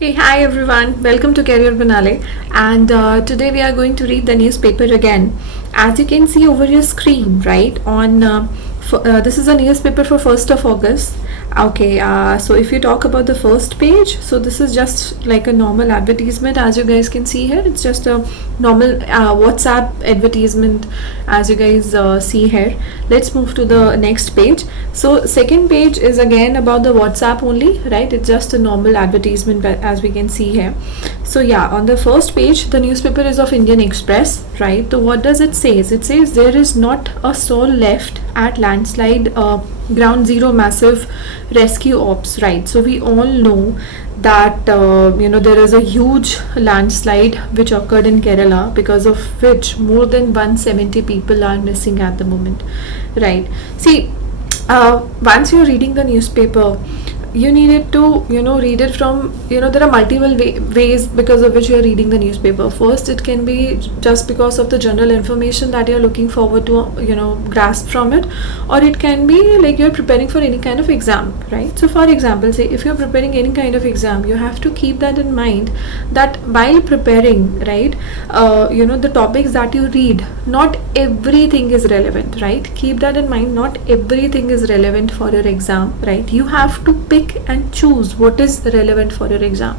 Hey, hi everyone. Welcome to Career Banale. And today we are going to read the newspaper again. As you can see over your screen, right? This is a newspaper for 1st of August. Okay, so if you talk about the first page, so this is just like a normal advertisement. As you guys can see here, it's just a normal WhatsApp advertisement, as you guys see here. Let's move to the next page. So second page is again about the WhatsApp only, right? It's just a normal advertisement as we can see here. So yeah, on the first page the newspaper is of Indian Express, right? So what does it say? It says there is not a soul left at landslide ground zero massive rescue ops, right? So we all know that there is a huge landslide which occurred in Kerala, because of which more than 170 people are missing at the moment, right? See, once you're reading the newspaper, you needed to read it from, there are multiple ways because of which you're reading the newspaper. First, it can be just because of the general information that you're looking forward to grasp from it, or it can be like you're preparing for any kind of exam, right? So for example, say if you're preparing any kind of exam, you have to keep that in mind, that while preparing, right, the topics that you read, not everything is relevant, right? Keep that in mind, not everything is relevant for your exam, right? You have to pick and choose what is relevant for your exam.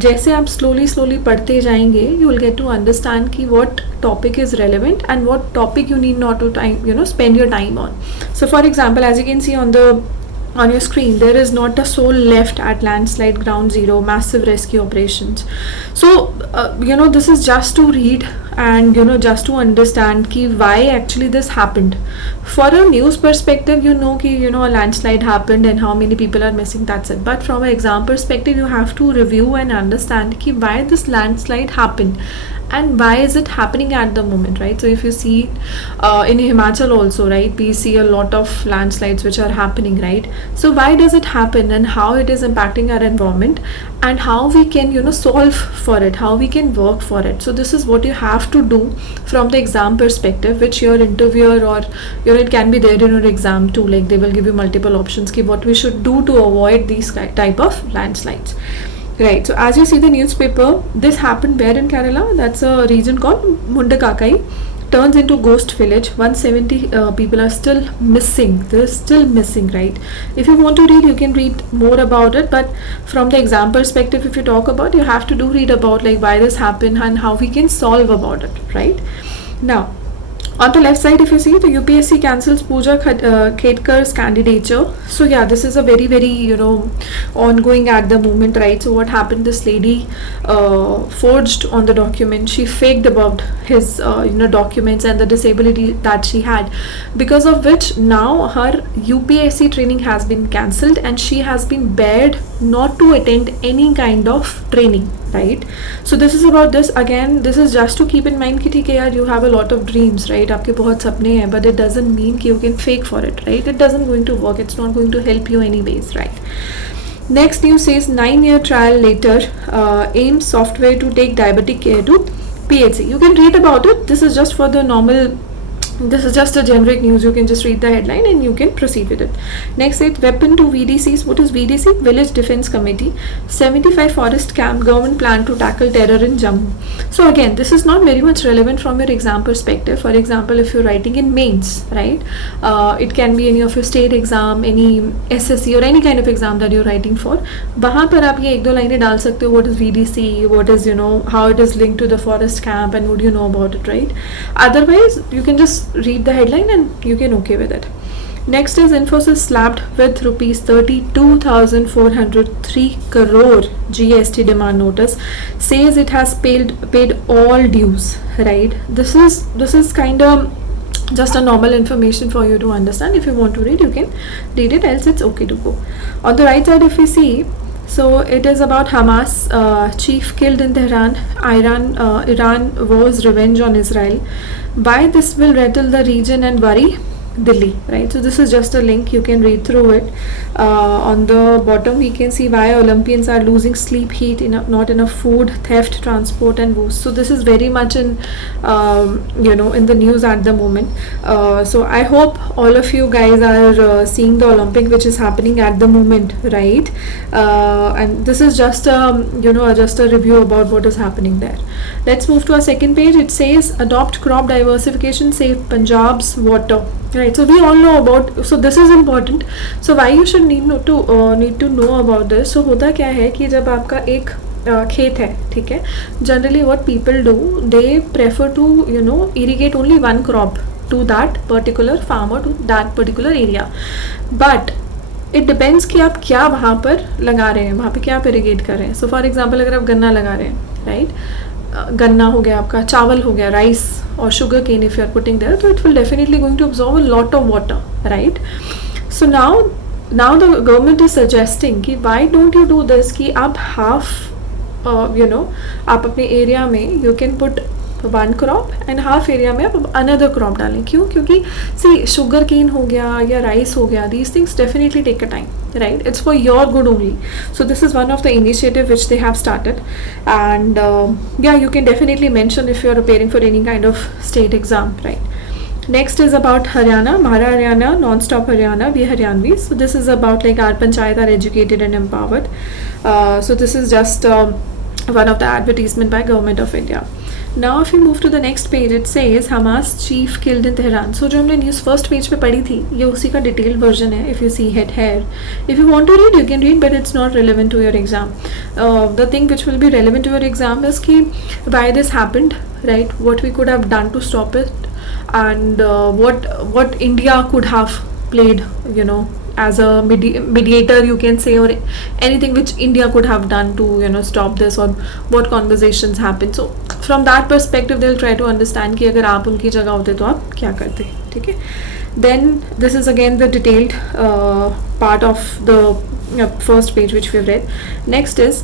जैसे आप slowly पढ़ते जाएंगे, you will get to understand कि what topic is relevant and what topic you need not to spend your time on. So for example, as you can see on your screen, there is not a soul left at landslide ground zero massive rescue operations. So this is just to read and just to understand ki why actually this happened. For a news perspective, a landslide happened and how many people are missing, that's it. But from an exam perspective, you have to review and understand ki why this landslide happened and why is it happening at the moment, right? So if you see in Himachal also, right, we see a lot of landslides which are happening, right? So why does it happen and how it is impacting our environment and how we can solve for it, how we can work for it. So this is what you have to do from the exam perspective, which your interviewer or it can be there in your exam too, like they will give you multiple options ki what we should do to avoid these type of landslides. Right, so as you see the newspaper, this happened where in Kerala? That's a region called Mundakakai. Turns into ghost village. 170 people are still missing. They're still missing, right? If you want to read, you can read more about it. But from the exam perspective, if you talk about, you have to read about like why this happened and how we can solve about it, right? Now, on the left side, if you see, the UPSC cancels Pooja Khedkar's candidature. So yeah, this is a very ongoing at the moment, right? So what happened? This lady forged on the document. She faked about his documents and the disability that she had, because of which now her UPSC training has been cancelled and she has been barred not to attend any kind of training, right? So this is about this. Again, this is just to keep in mind कि ठीक है यार, you have a lot of dreams, right? आपके बहुत सपने हैं, but it doesn't mean कि you can fake for it, right? It doesn't going to work. It's not going to help you anyways, right? Next news says 9-year trial later, AIMS software to take diabetic care to PHC. You can read about it. This is just for the normal. This is just a generic news. You can just read the headline and you can proceed with it. Next, it's weapon to VDCs. What is VDC? Village Defense Committee. 75 forest camp. Government plan to tackle terror in Jammu. So again, this is not very much relevant from your exam perspective. For example, if you're writing in mains, right? It can be any of your state exam, any SSC or any kind of exam that you're writing for. वहाँ पर आप ये एक दो लाइनें डाल सकते हो. What is VDC? What is how it is linked to the forest camp and would you know about it, right? Otherwise, you can just read the headline and you can okay with it. Next is Infosys slapped with rupees 32,403 crore GST demand notice, says it has paid all dues, right? This is kind of just a normal information for you to understand. If you want to read, you can read it, else it's okay to go. On the right side, if we see, so it is about Hamas chief killed in Tehran. Iran vows revenge on Israel. Why this will rattle the region and worry Delhi, right? So this is just a link, you can read through it. On the bottom we can see why Olympians are losing sleep, heat, not enough food, theft, transport and boost. So this is very much in in the news at the moment. So I hope all of you guys are seeing the Olympic which is happening at the moment, right? And this is just just a review about what is happening there. Let's move to our second page. It says adopt crop diversification, save Punjab's water. Right, so we all know about, so this is important. So why you should need to know about this. So होता क्या है कि जब आपका एक खेत है, ठीक है, generally what people do, they prefer to irrigate only one crop to that particular farmer, to that particular area. But it depends कि आप क्या वहाँ पर लगा रहे हैं, वहाँ पे क्या आप इरीगेट कर रहे हैं. सो फॉर एग्जांपल अगर आप गन्ना लगा रहे हैं, राइट, गन्ना हो गया आपका, चावल हो गया, राइस और sugar cane if you are putting there, तो it will definitely going to absorb a lot of water, right. So now the government is suggesting कि why don't you do this, कि आप हाफ आप अपने area में you can put one crop and half area में आप another crop डालें. क्यों? क्योंकि सी शुगर केन हो गया या राइस हो गया, these things definitely take a time, right? It's for your good only. So this is one of the initiative which they have started, and yeah, you can definitely mention if you are appearing for any kind of state exam, right? Next is about Haryana, Mara Haryana, non-stop Haryana, we Haryanvis. So this is about like our panchayat are educated and empowered. So this is just one of the advertisement by Government of India. Now if you move to the next page, it says Hamas chief killed in Tehran. So जो हमने news first page पे पढ़ी थी, ये उसी का detailed version है. If you see it here, if you want to read, you can read, but it's not relevant to your exam. The thing which will be relevant to your exam is कि why this happened, right? What we could have done to stop it, and what India could have played, as a mediator, you can say, or anything which India could have done to stop this, or what conversations happen. So from that perspective they'll try to understand कि अगर आप उनकी जगह होते तो आप क्या करते, ठीक है. Then this is again the detailed part of the first page which we've read. Next is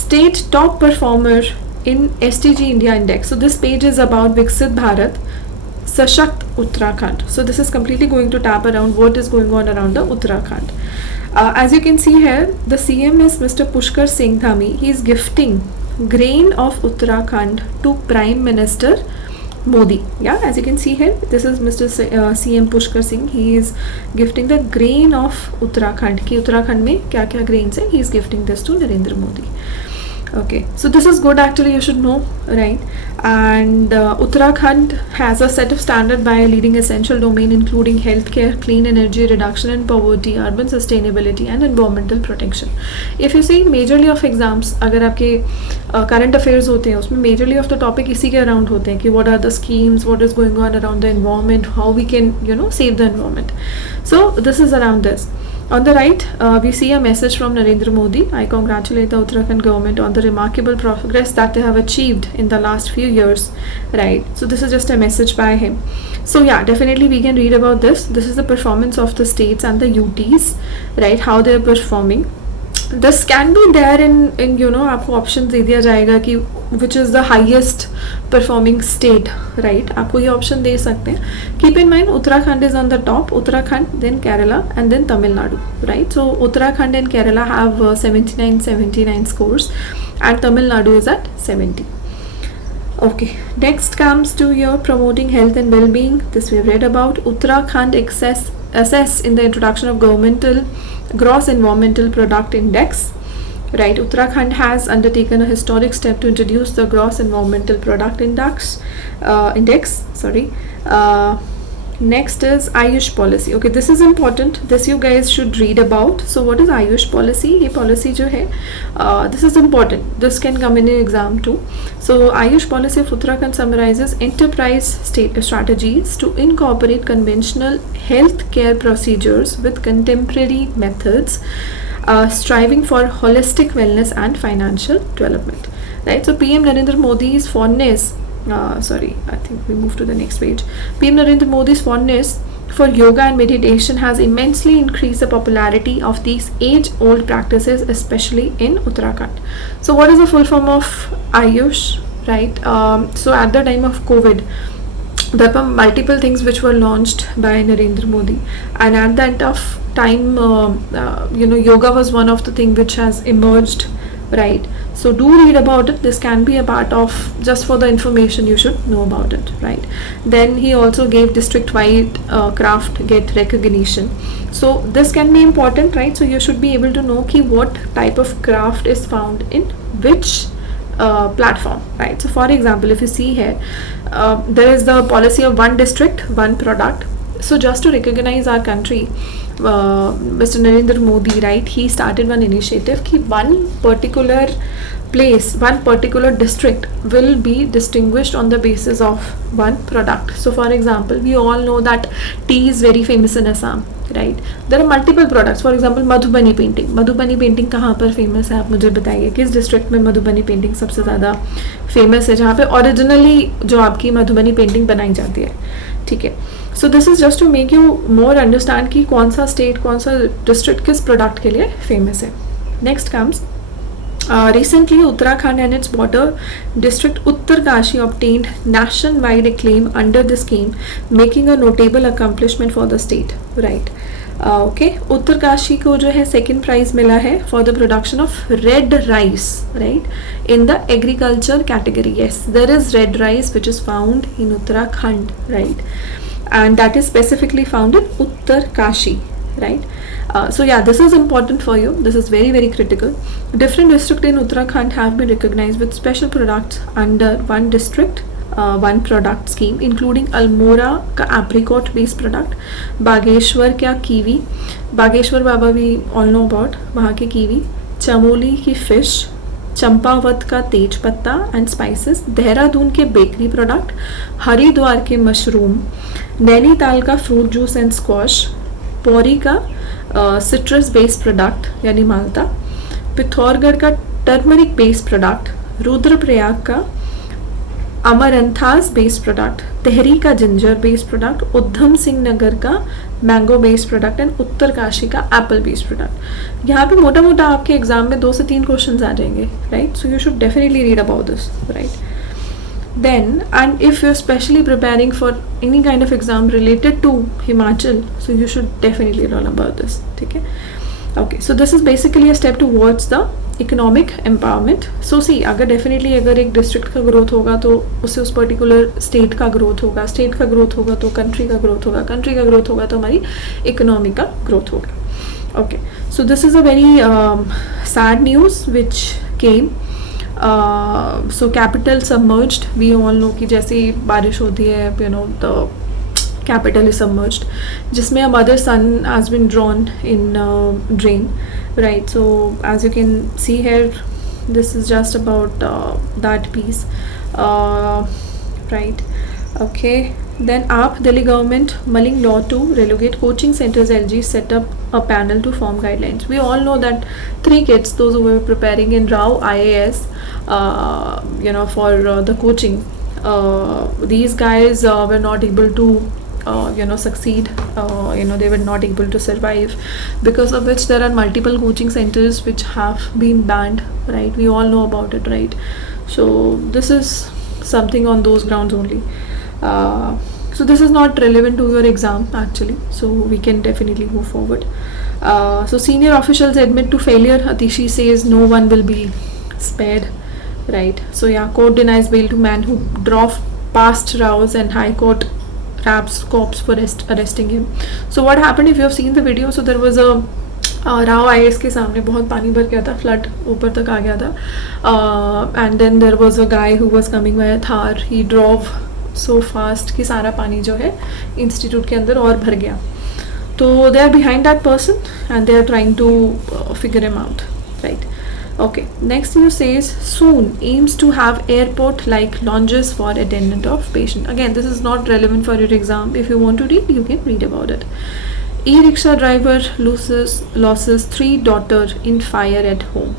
state top performer in SDG India Index. So this page is about Viksit Bharat, Sashakt Uttarakhand. So this is completely going to tap around what is going on around the Uttarakhand. As you can see here, the CM is Mr. Pushkar Singh Dhami. He is gifting grain of Uttarakhand to Prime Minister Modi. Yeah, as you can see here, this is Mr. CM Pushkar Singh. He is gifting the grain of Uttarakhand. कि उत्तराखंड में क्या क्या grains है, he is gifting this to Narendra Modi. Okay, so this is good, actually you should know, right? And Uttarakhand has a set of standard by leading essential domain including healthcare, clean energy, reduction in poverty, urban sustainability and environmental protection. If you see majorly of exams, अगर आपके current affairs होते हैं उसमें majorly of the topic इसी के around होते हैं कि what are the schemes, what is going on around the environment, how we can save the environment. So this is around this. On the right, we see a message from Narendra Modi. I congratulate the Uttarakhand government on the remarkable progress that they have achieved in the last few years, right? So this is just a message by him. So yeah, definitely we can read about this. This is the performance of the states and the UTs, right? How they are performing. This can be there in आपको option दे दिया जाएगा कि which is the highest performing state, right? आपको ये option दे सकते हैं. Keep in mind Uttarakhand is on the top, Uttarakhand, then Kerala and then Tamil Nadu, right? So Uttarakhand and Kerala have 79 scores and Tamil Nadu is at 70. Okay, next comes to your promoting health and well-being. This we've read about. Uttarakhand assess in the introduction of governmental gross environmental product index, right? Uttarakhand has undertaken a historic step to introduce the gross environmental product index. Next is Ayush policy. Okay, this is important. This you guys should read about. So what is Ayush policy? ये policy जो है, this is important. This can come in an exam too. So Ayush policy of Uttarakhand summarizes enterprise state strategies to incorporate conventional healthcare procedures with contemporary methods, striving for holistic wellness and financial development. Right. So PM Narendra Modi's fondness. I think we move to the next page. PM Narendra Modi's fondness for yoga and meditation has immensely increased the popularity of these age-old practices, especially in Uttarakhand. So what is the full form of Ayush, right? So at the time of COVID, there were multiple things which were launched by Narendra Modi, and at that of time, yoga was one of the thing which has emerged, right? So do read about it. This can be a part of, just for the information you should know about it, right? Then he also gave district-wide craft get recognition. So this can be important, right? So you should be able to know ki what type of craft is found in which platform, right? So for example, if you see here, there is the policy of one district, one product. So just to recognize our country, Mr. Narendra Modi, right, he started one initiative ki one particular place, one particular district will be distinguished on the basis of one product. So for example, we all know that tea is very famous in Assam, right? There are multiple products. For example, Madhubani painting. Madhubani painting कहाँ पर famous है, आप मुझे बताइए किस district में Madhubani painting सबसे ज़्यादा famous है, जहाँ पे originally जो आपकी Madhubani painting बनाई जाती है, ठीक है? So this is just to make you more understand कि कौन सा state, कौन सा district किस product के लिए famous है. Next comes recently Uttarakhand and its border district Uttarkashi obtained nationwide acclaim under the scheme, making a notable accomplishment for the state, right? Okay, Uttarkashi को जो है second prize मिला है for the production of red rice, right? In the agriculture category, yes, there is red rice which is found in Uttarakhand, right? And that is specifically found in Uttarkashi, right? So yeah, this is important for you. This is very, very critical. Different districts in Uttarakhand have been recognized with special products under one district, one product scheme, including Almora का apricot based product, Bageshwar का kiwi, Bageshwar Baba we all know about, वहाँ के kiwi, Chamoli की fish, Champawat का तेज पत्ता and spices, Dehradun के bakery product, Haridwar के mushroom, Nainital का fruit juice and squash, Pauri का सिट्रस बेस्ड प्रोडक्ट यानी माल्टा, पिथौरगढ़ का टर्मरिक बेस्ड प्रोडक्ट, रुद्रप्रयाग का अमरंथास बेस्ड प्रोडक्ट, तेहरी का ginger based product, Udham Singh Nagar का mango based product and Uttarkashi का एप्पल बेस्ड प्रोडक्ट. यहाँ पे मोटा मोटा आपके एग्जाम में 2 से 3 क्वेश्चंस आ जाएंगे, right? So you should definitely read about this, right? Then, and if you're specially preparing for any kind of exam related to Himachal, so you should definitely learn about this, ठीक है? Okay, so this is basically a step towards the economic empowerment. So see, अगर definitely अगर एक district का growth होगा तो उससे उस particular state का growth होगा, state का growth होगा तो country का growth होगा, country का growth होगा तो हमारी economy का growth होगा. Okay, so this is a very sad news which came. So capital submerged. We all know कि जैसे बारिश होती है, you know, the capital is submerged, जिसमें a mother son has been drawn in drain, right? So as you can see here, this is just about that piece, right? Okay. Then AAP Delhi government mulling law to relegate coaching centers. LG set up a panel to form guidelines. We all know that 3 kids, those who were preparing in Rao IAS, for the coaching, these guys were not able to succeed. They were not able to survive, because of which there are multiple coaching centers which have been banned, right? We all know about it, right? So this is something on those grounds only. So this is not relevant to your exam actually, so we can definitely move forward. So senior officials admit to failure. Atishi says no one will be spared, right? So yeah, court denies bail to man who drove past Rao's, and High Court wraps cops for arresting him. So what happened, if you have seen the video, so there was a Rao IAS के सामने बहुत पानी भर गया था, flood ऊपर तक आ गया था, and then there was a guy who was coming by a Thar. He drove so fast कि सारा पानी जो है इंस्टीट्यूट के अंदर और भर गया. तो they are behind that person and they are trying to figure him out, right? Okay, next news says soon aims to have airport like lounges for attendant of patient. Again, this is not relevant for your exam. If you want to read, you can read about it. E-rickshaw driver loses 3 daughter in fire at home.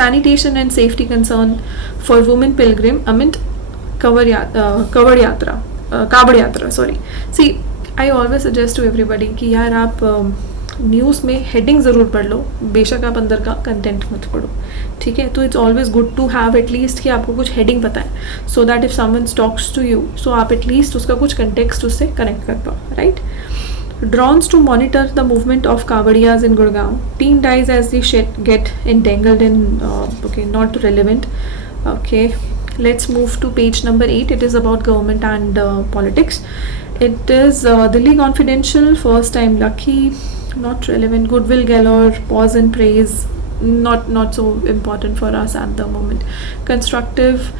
Sanitation and safety concern for women pilgrim amid Kabad Yatra. Sorry. See, I always suggest to everybody कि यार आप news में heading ज़रूर पढ़ लो, बेशक आप अंदर का कंटेंट मत पढ़ो, ठीक है, तो it's always good to have at least कि आपको कुछ हेडिंग पता है, so that if someone talks to you, so आप एटलीस्ट उसका कुछ कंटेक्स्ट उससे कनेक्ट कर पाओ, right. Drones to monitor the movement of Kavadiyas in Gurgaon. Teen dies as they get entangled in. Okay, not relevant. Okay, let's move to page number 8. It is about government and politics. It is Delhi Confidential. First time lucky. Not relevant. Goodwill Galore. Pause and praise. Not so important for us at the moment. Constructive.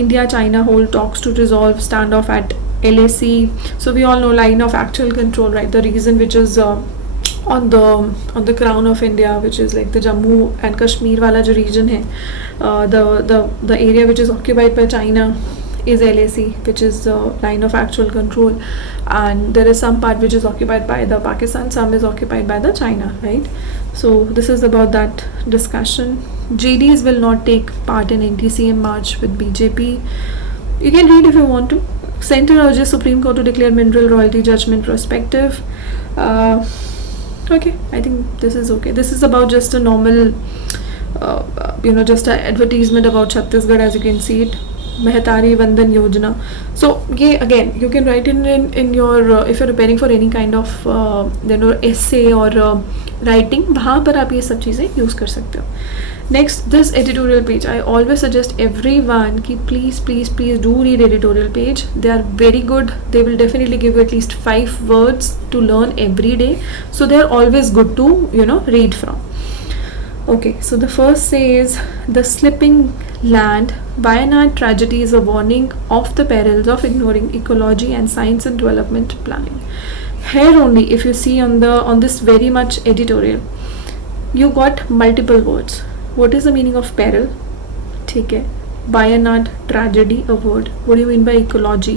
India-China hold talks to resolve standoff at LAC. So we all know line of actual control, right? The reason which is on the crown of India, which is like the Jammu and Kashmir wala jo region hai, the area which is occupied by China is LAC, which is the line of actual control, and there is some part which is occupied by the Pakistan, some is occupied by the China, right? So this is about that discussion. JDs will not take part in NTCM march with BJP. You can read if you want to. Center urges Supreme Court to declare mineral royalty judgment prospective. Okay, I think this is okay. This is about just a normal, just an advertisement about Chhattisgarh, as you can see it. Mehtari Vandan Yojana. So yeah, again, you can write in your if you're preparing for any kind of essay or writing, वहाँ पर आप ये सब चीज़ें use कर सकते हो. Next, this editorial page. I always suggest everyone कि please do read editorial page. They are very good. They will definitely give you at least 5 words to learn every day. So they are always good to read from. Okay, so the first says the slipping land. Wayanad tragedy is a warning of the perils of ignoring ecology and science and development planning. Here only, if you see on this very much editorial, you got multiple words. What is the meaning of peril? ठीक है. Wayanad tragedy, a word. What do you mean by ecology?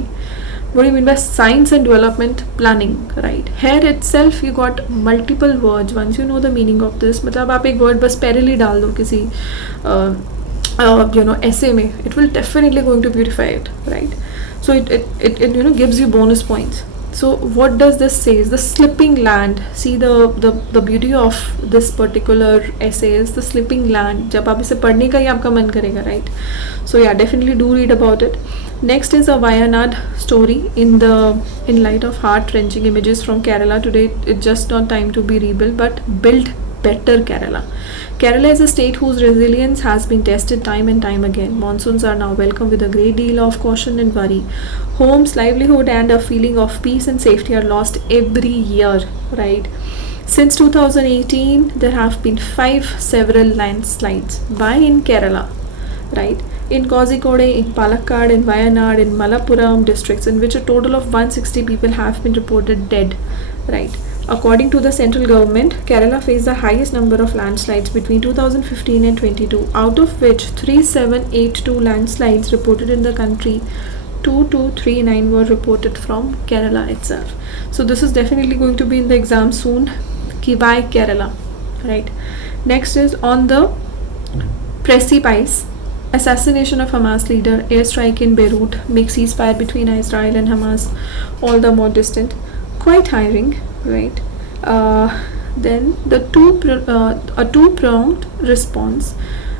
What do you mean by science and development planning, right? Here itself you got multiple words. Once you know the meaning of this, मतलब आप एक word बस peril ही डाल दो किसी essay में, it will definitely going to beautify it, right? So it gives you bonus points. So what does this say? The slipping land. See the beauty of this particular essay is the slipping land. जब आप इसे पढ़ने का ही आपका मन करेगा, right? So yeah, definitely do read about it. Next is a Wayanad story in light of heart-wrenching images from Kerala today. It's just not time to be rebuilt, but build better Kerala. Kerala is a state whose resilience has been tested time and time again. Monsoons are now welcome with a great deal of caution and worry. Homes, livelihood and a feeling of peace and safety are lost every year, right? Since 2018, there have been 5 several landslides. Why in Kerala, right? In Kozhikode, in Palakkad, in Wayanad, in Malappuram districts, in which a total of 160 people have been reported dead, right? According to the central government, Kerala faced the highest number of landslides between 2015 and 22, out of which 3782 landslides reported in the country, 2239 were reported from Kerala itself. So this is definitely going to be in the exam soon. Ki why Kerala, right? Next is on the precipice. Assassination of Hamas leader, airstrike in Beirut makes ceasefire between Israel and Hamas all the more distant. Quite tiring, right? Then the a two-pronged response.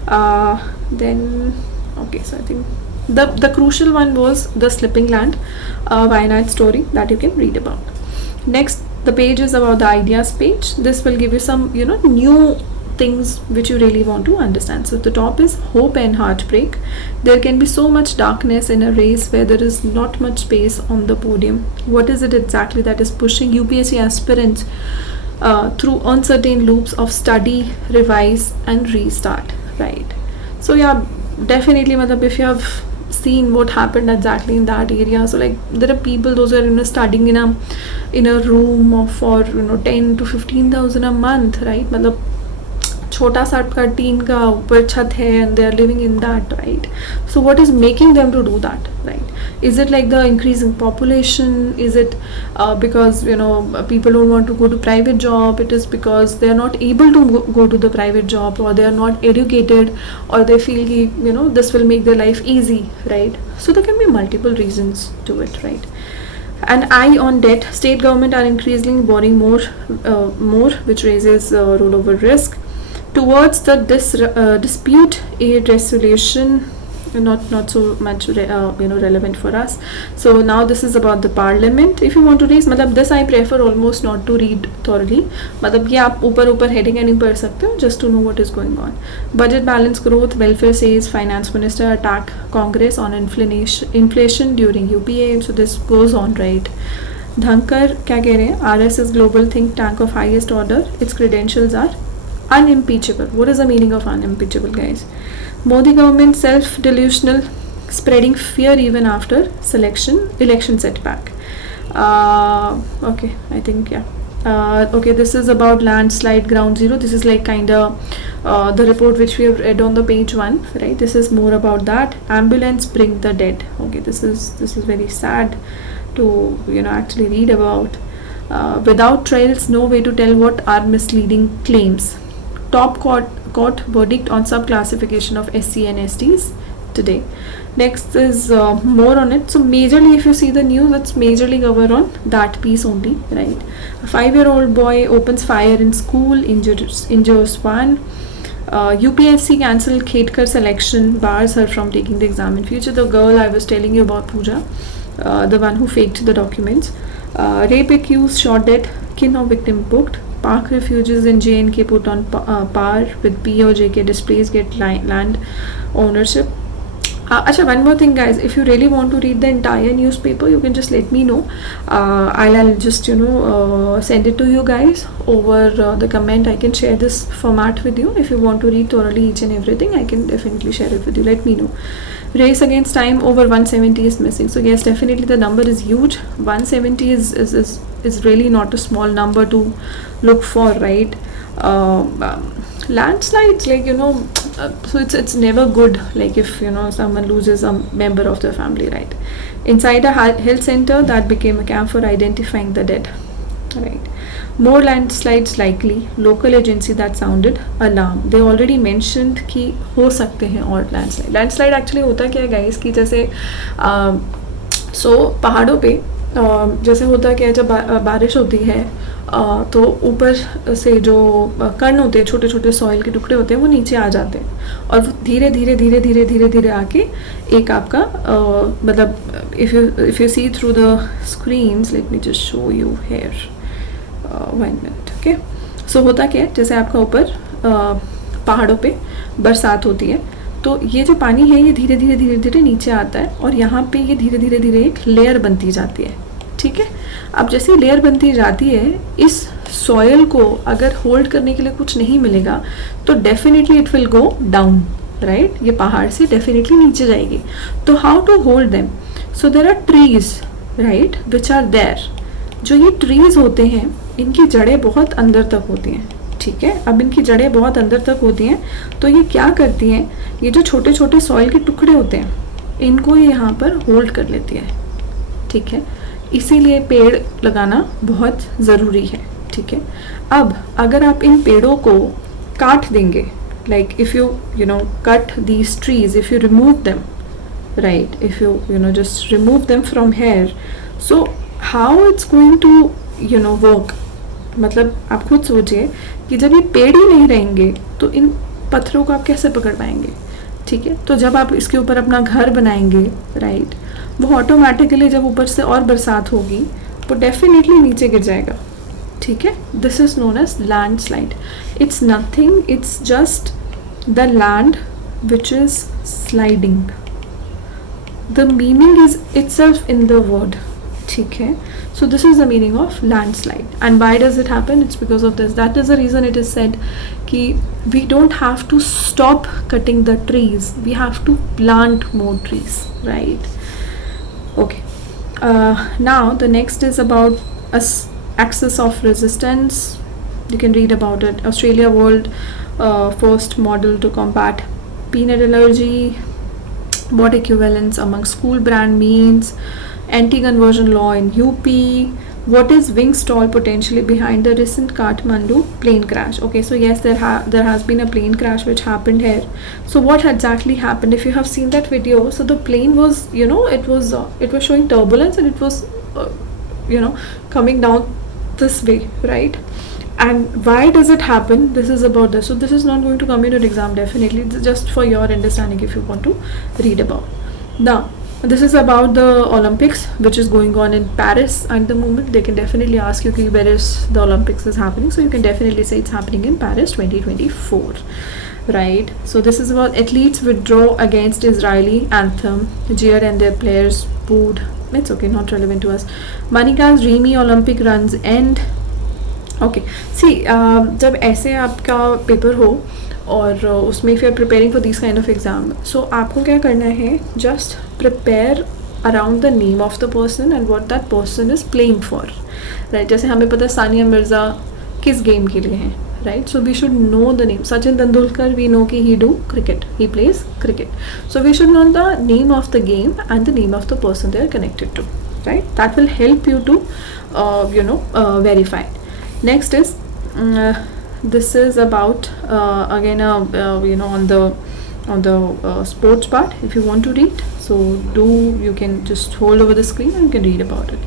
Then okay, so I think the crucial one was the slipping land, Wayanad story that you can read about. Next, the page is about the ideas page. This will give you some new things which you really want to understand. So the top is hope and heartbreak. There can be so much darkness in a race where there is not much space on the podium. What is it exactly that is pushing UPSC aspirants through uncertain loops of study, revise and restart, right? So yeah, definitely if you have seen what happened exactly in that area, so like there are people, those who are studying in a room for 10 to 15,000 a month, right? छोटा सा का tin का ऊपर छत है and they are living in that, right? So what is making them to do that, right? Is it like the increasing population? Is it because people don't want to go to private job? It is because they are not able to go to the private job, or they are not educated, or they feel this will make their life easy, right? So there can be multiple reasons to it, right? An eye on debt. State government are increasingly borrowing more, which raises rollover risk. towards the dispute aid resolution, not so much relevant for us. So now this is about the parliament. If you want to read, मतलब this I prefer almost not to read thoroughly, मतलब ये आप ऊपर heading नहीं पढ़ सकते हो, just to know what is going on. Budget balance growth, welfare says finance minister attack Congress on inflation during UPA. So this goes on, right? Dhankar क्या कह रहे हैं? RSS global think tank of highest order, its credentials are unimpeachable. What is the meaning of unimpeachable, guys? Modi government self-delusional, spreading fear even after election setback. Okay, I think, yeah. Okay, this is about landslide ground zero. This is like kind of the report which we have read on the page 1, right? This is more about that. Ambulance bring the dead. Okay, this is very sad to actually read about. Without trials, no way to tell what are misleading claims. Top court verdict on sub-classification of SC and STs today. Next is more on it. So majorly, if you see the news, it's majorly covered on that piece only, right? A 5-year-old boy opens fire in school, injures one. UPSC cancelled Khetkar selection, bars her from taking the exam in future. The girl I was telling you about, Pooja, the one who faked the documents. Rape accused shot dead, kin of victim booked. Park refugees in J&K put on par with P or JK displays get land ownership. Acha, one more thing, guys. If you really want to read the entire newspaper, you can just let me know. I'll just send it to you guys over the comment. I can share this format with you. If you want to read thoroughly each and everything, I can definitely share it with you. Let me know. Race against time over 170 is missing. So yes, definitely the number is huge. 170 is really not a small number to look for, right? Landslides, like so it's never good, like if someone loses a member of their family, right? Inside a health center that became a camp for identifying the dead, right? More landslides likely, local agency that sounded alarm. They already mentioned कि हो सकते हैं और landslide actually होता क्या है, guys, कि जैसे पहाड़ों पे जैसे होता क्या है, जब बारिश होती है तो ऊपर से जो कण होते हैं, छोटे छोटे सॉइल के टुकड़े होते हैं, वो नीचे आ जाते हैं और वो धीरे धीरे धीरे धीरे धीरे धीरे आके एक आपका मतलब if you see through the screens, let me just show you here 1 minute. Okay, so होता क्या है, जैसे आपका ऊपर पहाड़ों पे बरसात होती है तो ये जो पानी है ये धीरे धीरे धीरे धीरे नीचे आता है और यहाँ पे ये धीरे धीरे धीरे एक लेयर बनती जाती है, ठीक है. अब जैसे लेयर बनती जाती है, इस सॉयल को अगर होल्ड करने के लिए कुछ नहीं मिलेगा तो definitely it will go down, right? ये पहाड़ से डेफिनेटली नीचे जाएगी. तो how to hold them? So there are trees, right, which are there. जो ये ट्रीज होते हैं इनकी जड़ें बहुत अंदर तक होती हैं, ठीक है. अब इनकी जड़ें बहुत अंदर तक होती हैं तो ये क्या करती हैं, ये जो छोटे छोटे सॉइल के टुकड़े होते हैं इनको ये यहाँ पर होल्ड कर लेती है, ठीक है. इसीलिए पेड़ लगाना बहुत ज़रूरी है, ठीक है. अब अगर आप इन पेड़ों को काट देंगे, like if you cut these trees, if you remove them, right, if you just remove them from here, so how it's going to work. मतलब आप खुद सोचिए कि जब ये पेड़ ही नहीं रहेंगे तो इन पत्थरों को आप कैसे पकड़ पाएंगे, ठीक है. तो जब आप इसके ऊपर अपना घर बनाएंगे, राइट, वो ऑटोमेटिकली जब ऊपर से और बरसात होगी वो डेफिनेटली नीचे गिर जाएगा, ठीक है. This is known as landslide. It's nothing, it's just the land which is sliding. The meaning is itself in the word, ठीक है. So this is the meaning of landslide. And why does it happen? It's because of this. That is the reason it is said कि we don't have to stop cutting the trees. We have to plant more trees, right? Okay. Now the next is about axis of resistance. You can read about it. Australia world first model to combat peanut allergy. What equivalence among school brand means. Anti-conversion law in UP. What is wing stall potentially behind the recent Kathmandu plane crash? Okay, so yes, there has been a plane crash which happened here. So what exactly happened? If you have seen that video, so the plane was, it was showing turbulence and it was, coming down this way, right? And why does it happen? This is about this. So this is not going to come in your exam definitely. It's just for your understanding if you want to read about. Now, this is about the Olympics which is going on in Paris at the moment. They can definitely ask you where is the Olympics is happening. So you can definitely say it's happening in Paris 2024. Right. So this is about athletes withdraw against Israeli anthem, jeered and their players booed. It's okay, not relevant to us. Manika's dreamy Olympic runs end. Okay see जब ऐसे आपका paper हो और उसमें if you are preparing for this kind of exam, so आपको क्या करना है, just prepare around the name of the person and what that person is playing for, right. जैसे हमें पता है सानिया मिर्ज़ा किस गेम के लिए हैं, right? So we should know the name. Sachin Tendulkar, we know कि he do cricket, he plays cricket. So we should know the name of the game and the name of the person they are connected to, right? That will help you to verify. Next is this is about again on the sports part. If you want to read, so you can just hold over the screen and you can read about it.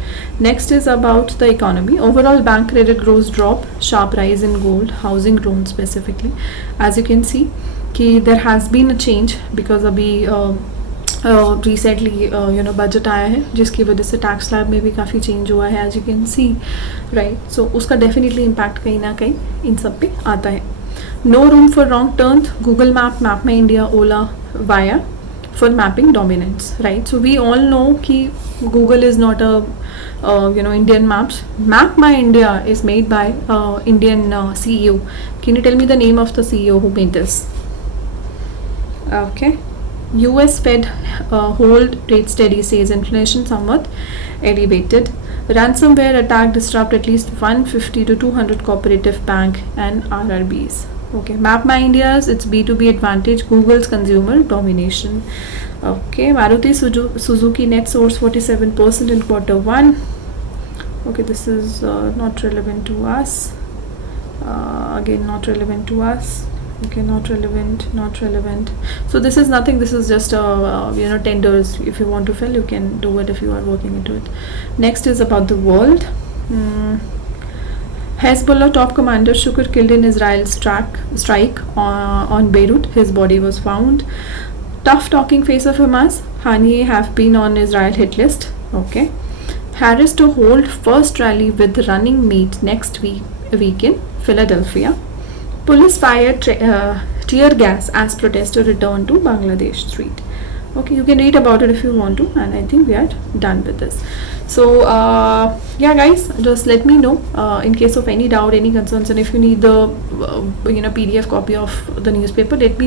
Next is about the economy. Overall bank credit growth drop, sharp rise in gold, housing loan specifically. As you can see कि there has been a change because अभी recently budget आया है जिसकी वजह से tax slab में भी काफ़ी चेंज हुआ है, as you can see, right. So उसका डेफिनेटली इम्पैक्ट कहीं ना कहीं इन सब पे आता है. No room for wrong turn, Google map, map my India, Ola via for mapping dominance, right. So we all know कि Google is not a Indian maps. Map My India is made by Indian CEO. Can you tell me the name of the CEO who made this? Okay. US Fed hold rate steady, says inflation somewhat elevated. Ransomware attack disrupt at least 150 to 200 cooperative bank and RRBs. Okay, Map My India's its B2B advantage, Google's consumer domination. Okay, Maruti Suzuki net source 47% in Q1. Okay, this is not relevant to us. Again, not relevant to us. Okay, not relevant. So this is nothing. This is just tenders. If you want to fill, you can do it if you are working into it. Next is about the world. Hezbollah top commander Shukr killed in Israel's strike on Beirut. His body was found. Tough talking face of Hamas. Haniyeh have been on Israel hit list. Okay. Harris to hold first rally with running mate next week in Philadelphia. Police fired tear gas as protesters return to Bangladesh street. Okay, you can read about it if you want to, and I think we are done with this. So yeah guys, just let me know in case of any doubt, any concerns, and if you need the PDF copy of the newspaper, let me know.